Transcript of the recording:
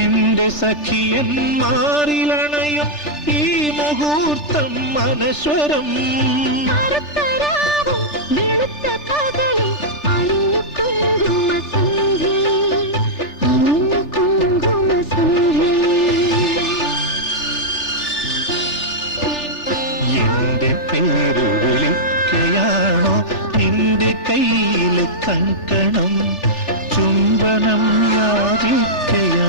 എന്റെ സഖിയന്മാരിലണയും ഈ മുഹൂർത്തം മനസ്വരം. എന്റെ പേര് വിളിക്കയാണോ കയ്യിൽ കങ്കണം ചുംബനം യാചിക്കയാണോ